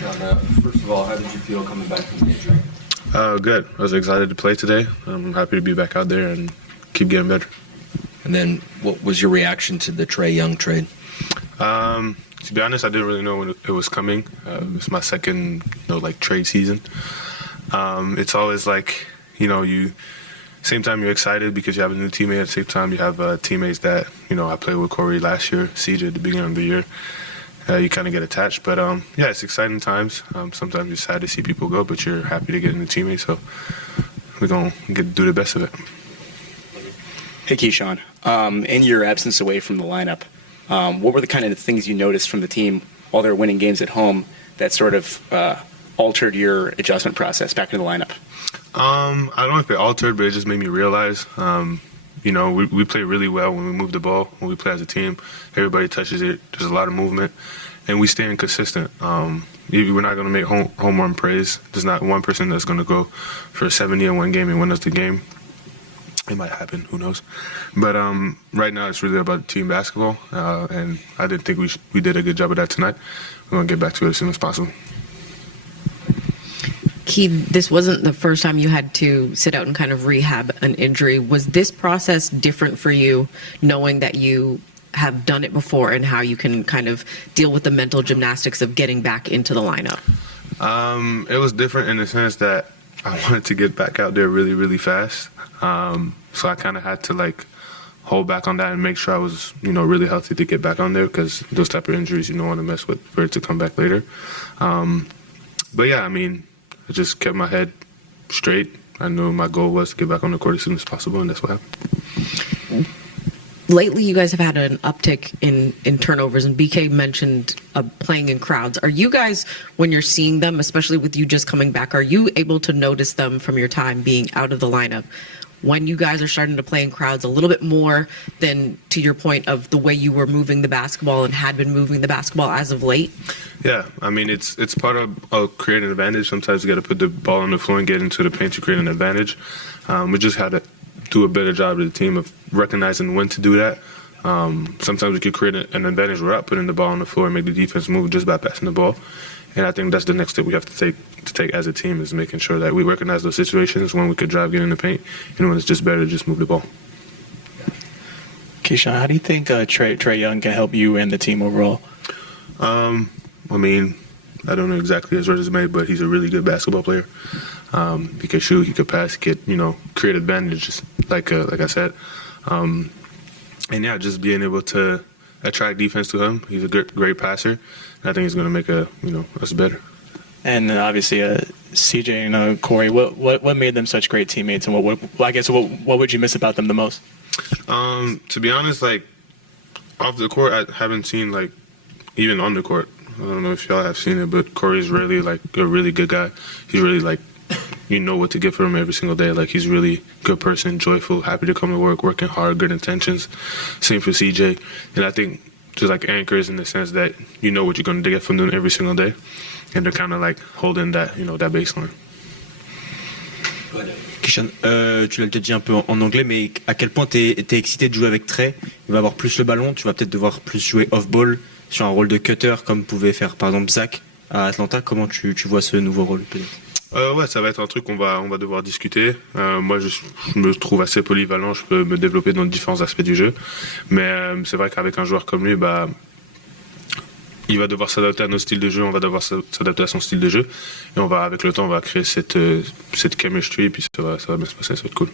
First of all, how did you feel coming back from the injury? Good. I was excited to play today. I'm happy to be back out there and keep getting better. And then what was your reaction to the Trae Young trade? To be honest, I didn't really know when it was coming. It's my second, trade season. It's always like, same time you're excited because you have a new teammate. At the same time, you have teammates that, I played with Corey last year, CJ at the beginning of the year. You kind of get attached. But, it's exciting times. Sometimes you're sad to see people go, but you're happy to get a new teammate. So we're going to do the best of it. Hey, Kyshawn. In your absence away from the lineup, what were the kind of things you noticed from the team while they were winning games at home that sort of altered your adjustment process back into the lineup? I don't know if it altered, but it just made me realize, we play really well when we move the ball, when we play as a team. Everybody touches it. There's a lot of movement, and we stay inconsistent. We're not going to make home run plays. There's not one person that's going to go for 70 in one game and win us the game. It might happen, who knows. But right now it's really about team basketball, and I didn't think we did a good job of that tonight. We're going to get back to it as soon as possible. Key, this wasn't the first time you had to sit out and kind of rehab an injury. Was this process different for you, knowing that you have done it before and how you can kind of deal with the mental gymnastics of getting back into the lineup? It was different in the sense that I wanted to get back out there really, really fast. So I kind of had to hold back on that and make sure I was, really healthy to get back on there because those type of injuries you don't want to mess with for it to come back later. But yeah, I just kept my head straight. I knew my goal was to get back on the court as soon as possible, and that's what happened. Lately, you guys have had an uptick in turnovers, and BK mentioned playing in crowds. Are you guys, when you're seeing them, especially with you just coming back, are you able to notice them from your time being out of the lineup? When you guys are starting to play in crowds a little bit more than, to your point, of the way you were moving the basketball and had been moving the basketball as of late? Yeah, it's part of creating an advantage. Sometimes you got to put the ball on the floor and get into the paint to create an advantage. We just had to do a better job as a team of recognizing when to do that. Sometimes we could create an advantage without putting the ball on the floor and make the defense move just by passing the ball. And I think that's the next step we have to take as a team is making sure that we recognize those situations when we could drive, get in the paint, and when it's just better to just move the ball. Kyshawn, how do you think Trae Young can help you and the team overall? I don't know exactly his resume, but he's a really good basketball player. He can shoot, he can pass, he can, create advantages, like I said. And yeah, just being able to attract defense to him. He's a great passer. And I think he's going to make us better. And obviously, CJ and Corey, what made them such great teammates, and what would you miss about them the most? To be honest, off the court, I haven't seen even on the court. I don't know if y'all have seen it, but Corey's really a really good guy. He's really what to get from him every single day. He's really a good person, joyful, happy to come to work, working hard, good intentions. Same for CJ. And I think just anchors in the sense that what you're going to get from them every single day. And they're kind of holding that, that baseline. Kyshawn, tu l'as peut-être dit un peu en anglais, mais à quel point t'es excité de jouer avec Trae? Il va avoir plus le ballon, tu vas peut-être devoir plus jouer off-ball sur un rôle de cutter comme pouvait faire par exemple Zach à Atlanta. Comment tu vois ce nouveau rôle peut-être? Ouais, ça va être un truc qu'on va devoir discuter. Moi, je me trouve assez polyvalent, je peux me développer dans différents aspects du jeu. Mais c'est vrai qu'avec un joueur comme lui, il va devoir s'adapter à notre style de jeu, on va devoir s'adapter à son style de jeu. Et avec le temps, on va créer cette chemistry, et puis ça va bien se passer, ça va être cool.